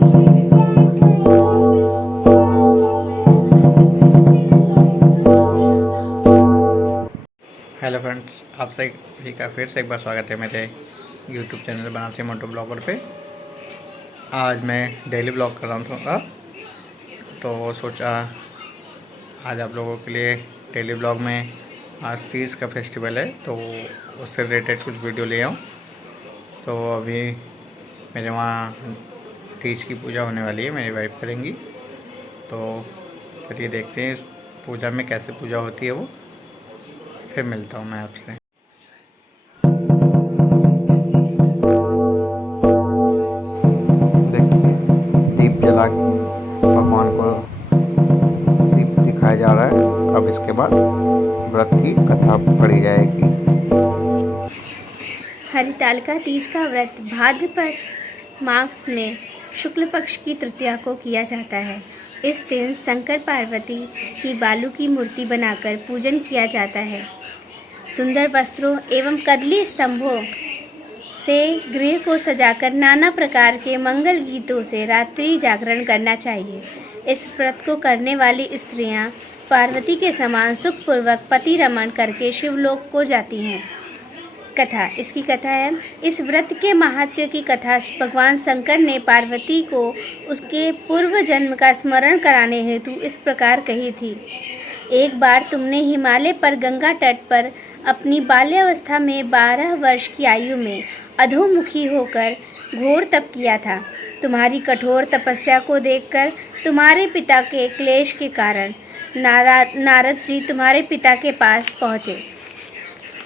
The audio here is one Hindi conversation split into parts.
हेलो फ्रेंड्स, आप सभी का फिर से एक बार स्वागत है मेरे यूट्यूब चैनल बनारसी मोटो ब्लॉगर पे। आज मैं डेली ब्लॉग कर रहा था, तो सोचा आज आप लोगों के लिए डेली ब्लॉग में आज तीज का फेस्टिवल है तो उससे रिलेटेड कुछ वीडियो ले आऊँ। तो अभी मेरे वहाँ तीज की पूजा होने वाली है, मेरी वाइफ करेंगी। तो चलिए देखते हैं पूजा में कैसे पूजा होती है वो, फिर मिलता हूँ मैं आपसे। देखिए दीप जला के भगवान को दीप दिखाया जा रहा है। अब इसके बाद व्रत की कथा पढ़ी जाएगी। हरितालिका तीज का व्रत भाद्रपद मास में शुक्ल पक्ष की तृतीया को किया जाता है। इस दिन शंकर पार्वती की बालू की मूर्ति बनाकर पूजन किया जाता है। सुंदर वस्त्रों एवं कदली स्तंभों से गृह को सजाकर नाना प्रकार के मंगल गीतों से रात्रि जागरण करना चाहिए। इस व्रत को करने वाली स्त्रियां पार्वती के समान सुखपूर्वक पति रमण करके शिवलोक को जाती हैं। कथा, इसकी कथा है। इस व्रत के महात्म्य की कथा भगवान शंकर ने पार्वती को उसके पूर्व जन्म का स्मरण कराने हेतु इस प्रकार कही थी। एक बार तुमने हिमालय पर गंगा तट पर अपनी बाल्यावस्था में 12 वर्ष की आयु में अधोमुखी होकर घोर तप किया था। तुम्हारी कठोर तपस्या को देखकर तुम्हारे पिता के क्लेश के कारण नारद जी तुम्हारे पिता के पास पहुँचे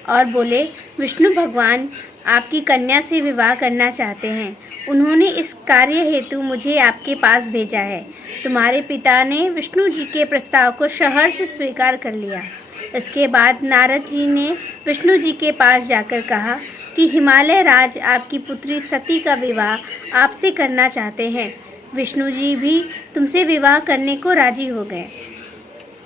और बोले, विष्णु भगवान आपकी कन्या से विवाह करना चाहते हैं। उन्होंने इस कार्य हेतु मुझे आपके पास भेजा है। तुम्हारे पिता ने विष्णु जी के प्रस्ताव को सहर्ष स्वीकार कर लिया। इसके बाद नारद जी ने विष्णु जी के पास जाकर कहा कि हिमालय राज आपकी पुत्री सती का विवाह आपसे करना चाहते हैं। विष्णु जी भी तुमसे विवाह करने को राजी हो गए।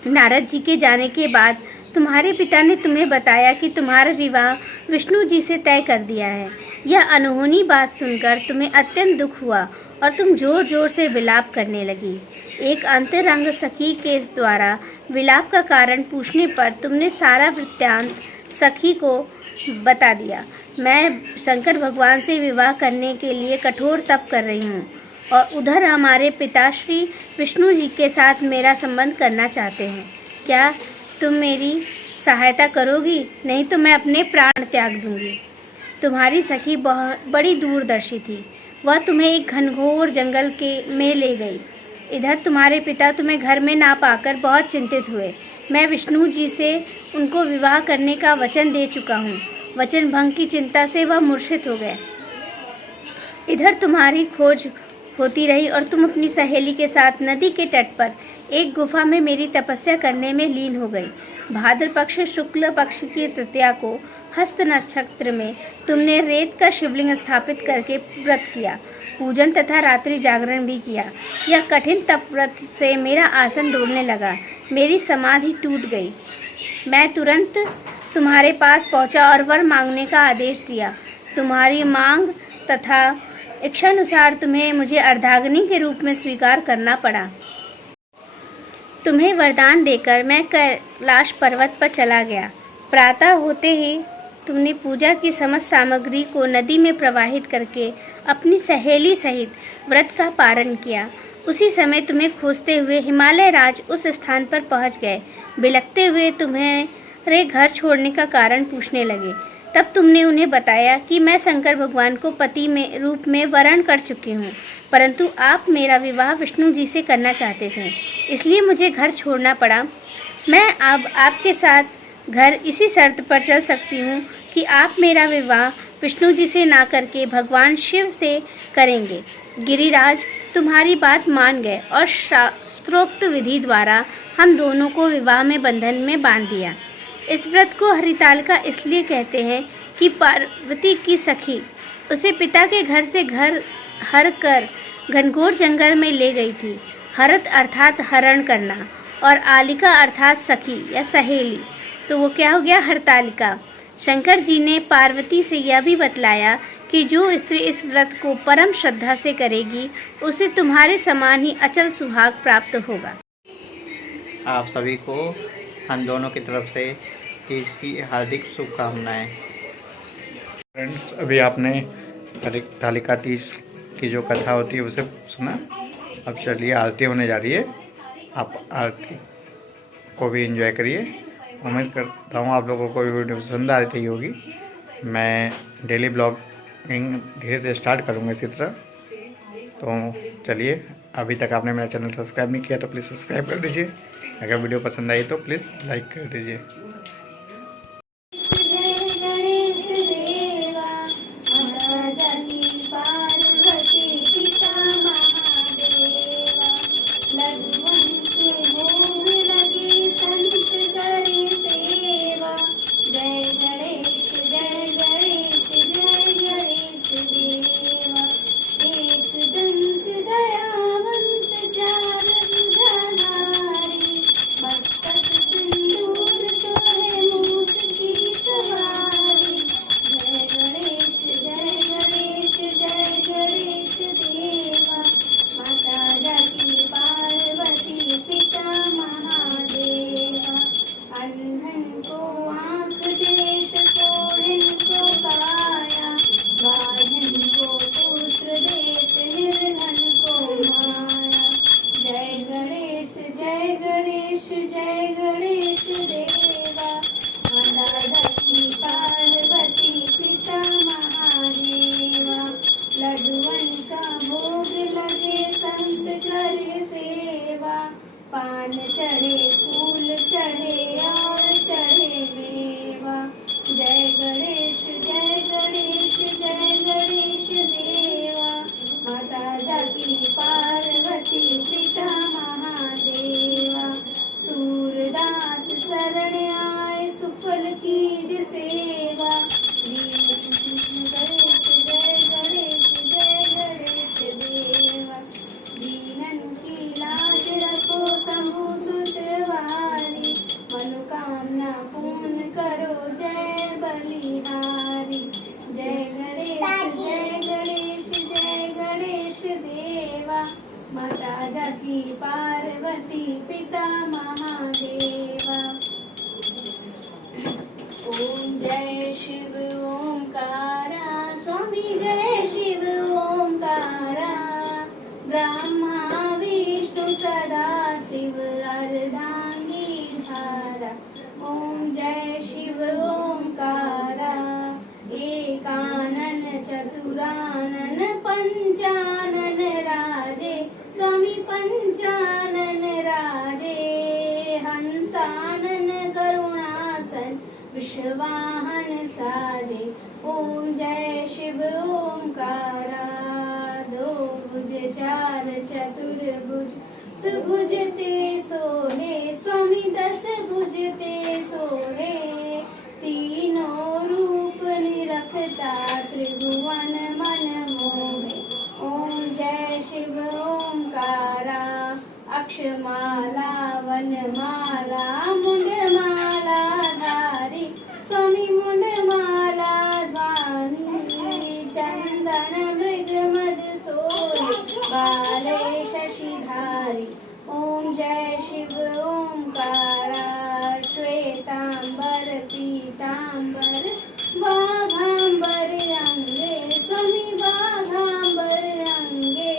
नारद जी के जाने के बाद तुम्हारे पिता ने तुम्हें बताया कि तुम्हारा विवाह विष्णु जी से तय कर दिया है। यह अनहोनी बात सुनकर तुम्हें अत्यंत दुख हुआ और तुम जोर जोर से विलाप करने लगी। एक अंतरंग सखी के द्वारा विलाप का कारण पूछने पर तुमने सारा वृत्तांत सखी को बता दिया। मैं शंकर भगवान से विवाह करने के लिए कठोर तप कर रही हूँ और उधर हमारे पिताश्री विष्णु जी के साथ मेरा संबंध करना चाहते हैं। क्या तुम मेरी सहायता करोगी? नहीं तो मैं अपने प्राण त्याग दूंगी। तुम्हारी सखी बड़ी दूरदर्शी थी। वह तुम्हें एक घनघोर जंगल में ले गई। इधर तुम्हारे पिता तुम्हें घर में ना पाकर बहुत चिंतित हुए। मैं विष्णु जी से उनको विवाह करने का वचन दे चुका हूँ। वचन भंग की चिंता से वह मूर्छित हो गए। इधर तुम्हारी खोज होती रही और तुम अपनी सहेली के साथ नदी के तट पर एक गुफा में मेरी तपस्या करने में लीन हो गई। भाद्र पक्ष शुक्ल पक्ष की तृतीया को हस्त नक्षत्र में तुमने रेत का शिवलिंग स्थापित करके व्रत किया, पूजन तथा रात्रि जागरण भी किया। यह कठिन तप व्रत से मेरा आसन डोलने लगा, मेरी समाधि टूट गई। मैं तुरंत तुम्हारे पास पहुंचा और वर मांगने का आदेश दिया। तुम्हारी मांग तथा इच्छानुसार तुम्हें मुझे अर्धाग्नि के रूप में स्वीकार करना पड़ा। तुम्हें वरदान देकर मैं कैलाश पर्वत पर चला गया। प्रातः होते ही तुमने पूजा की समस्त सामग्री को नदी में प्रवाहित करके अपनी सहेली सहित व्रत का पारण किया। उसी समय तुम्हें खोजते हुए हिमालय राज उस स्थान पर पहुंच गए। बिलखते हुए तुम्हारे घर छोड़ने का कारण पूछने लगे। तब तुमने उन्हें बताया कि मैं शंकर भगवान को पति में रूप में वरण कर चुकी हूँ, परंतु आप मेरा विवाह विष्णु जी से करना चाहते थे, इसलिए मुझे घर छोड़ना पड़ा। मैं अब आपके साथ घर इसी शर्त पर चल सकती हूँ कि आप मेरा विवाह विष्णु जी से ना करके भगवान शिव से करेंगे। गिरिराज तुम्हारी बात मान गए और शास्त्रोक्त विधि द्वारा हम दोनों को विवाह में बंधन में बांध दिया। इस व्रत को हरितालिका इसलिए कहते हैं कि पार्वती की सखी उसे पिता के घर से घर हर कर घनघोर जंगल में ले गई थी। हरत अर्थात हरण करना और आलिका अर्थात सखी या सहेली, तो वो क्या हो गया, हरतालिका। शंकर जी ने पार्वती से यह भी बतलाया कि जो स्त्री इस व्रत को परम श्रद्धा से करेगी उसे तुम्हारे समान ही अचल सुहाग प्राप्त होगा। आप सभी को हम दोनों की तरफ से तीज की हार्दिक शुभकामनाएं। फ्रेंड्स, अभी आपने कालिका तीज की जो कथा होती है उसे सुना। अब चलिए आरती होने जा रही है, आप आरती को भी एंजॉय करिए। उम्मीद करता हूँ आप लोगों को वीडियो पसंद आ रही होगी। मैं डेली ब्लॉगिंग धीरे धीरे स्टार्ट करूँगा इसी तरह। तो चलिए, अभी तक आपने मेरा चैनल सब्सक्राइब नहीं किया तो प्लीज़ सब्सक्राइब कर दीजिए। अगर वीडियो पसंद आई तो प्लीज़ लाइक कर दीजिए। पान चढ़े, फूल चढ़े और चढ़े मेवा। जय गणेश जय गणेश जय गणेश देवा। माता जाकी पार्वती पिता महादेवा। सूरदास शरण आए सुफल कीज सेवा। गणेश जय गणेश जय गणेश देवा। दीनन की लाज रखो समूह सुतवारी। मनोकामना पूर्ण करो जय बलिहारी। जय गणेश जय गणेश देवा। माता जाकी पार्वती पिता महादेवा। ओम जय शिव ओंकारा स्वामी जय शिव ओंकारा। ब्रह्मा विष्णु सदा शिव अर्धांगी धारा। ओम जय शिव ओंकारा। एकानन चतुरानन पंचानन राजे स्वामी पंचानन राजे। हंसानन करुणासन विश्ववाहन साजे। ओम जय शिव ओंकारा। दो भुज चार चतुर्भुज सुभुज ते सोहे स्वामी दस भुज ते सोहे। तीनों रूप निरखता त्रिभुवन मन मोहे। ओम जय शिव ओंकारा। अक्षमाला वनमाला मुंडमाला धारी स्वामी मुंडमाला ध्वानी। चंदन मृग मद सोहे बाले शशिधारी। ओम जय शिव ओंकारा। श्वेतांबर पीतांबर वाघांबर अंगे स्वामी वाघांबर अंगे।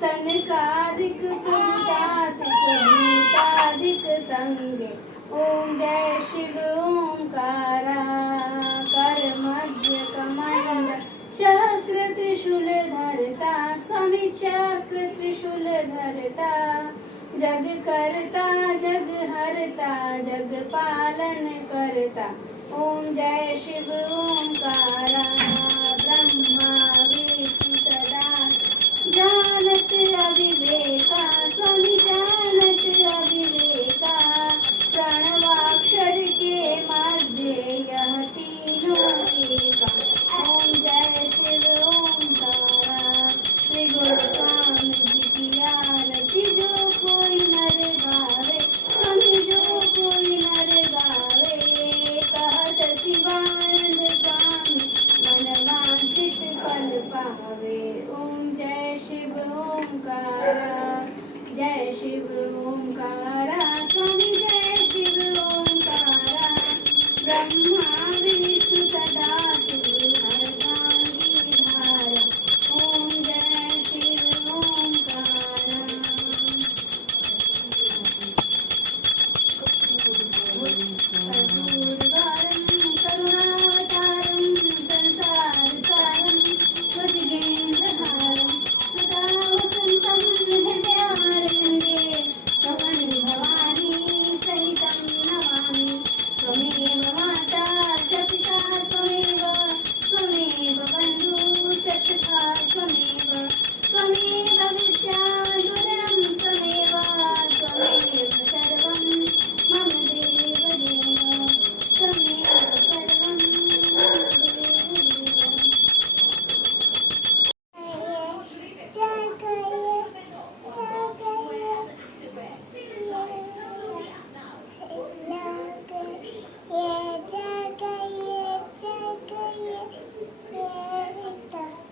सनकादिक पुंतादिक भूतादिक संगे। ओम जय शिव ओंकारा। कर मध्य कमंड चक्र त्रिशूल धरता स्वामी चक्र त्रिशूल धरता। जग करता जग हरता जग पालन करता। ओम जय शिव ओंकारा। ब्रह्मा विष्णु सदा जानत अविवेका स्वामी जानत अविवेका। प्रणवाक्षर के मध्य यह तीनों एका। ओम जय शिव ओंकारा। त्रिगुण काम जी की आरती जो कोई नर गावे स्वामी जो कोई नर गावे। कहत शिवानंद स्वामी मन वांछित ओंकारा, जय शिव ओंकारा स्वामी जय शिव ओंकारा, ब्रह्मा विष्णु सदा शिव हरदांगी धारा, ओम जय शिव ओंकारा। कर्पूरगारं करुणावतारं संसारसारं भुजगेन्द्रहारं सदा वसन्तं हृदयारण्ये त्वं भवानी सहितं नमामि। त्वमेव माता च पिता त्वमेव, त्वमेव बन्धुः च सखा त्वमेव, त्वमेव विद्या गुरुं त्वमेव, त्वमेव सर्वं मम देव देव, त्वमेव सर्वं मम देव देव।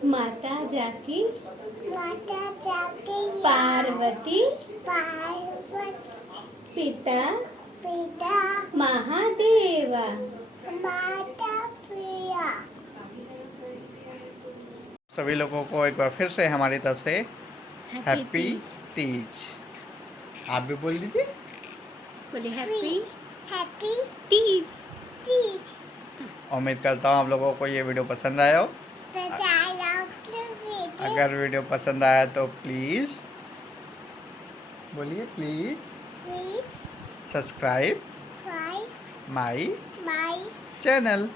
माता जाकी पार्वती, पिता महादेवा। सभी लोगों को एक बार फिर से हमारी तरफ से हैप्पी तीज। आप भी बोल दीजिए। बोले हैप्पी तीज। उम्मीद करता हूँ आप लोगों को ये वीडियो पसंद आया हो। अगर वीडियो पसंद आया तो प्लीज़ बोलिए, प्लीज़ सब्सक्राइब माई चैनल।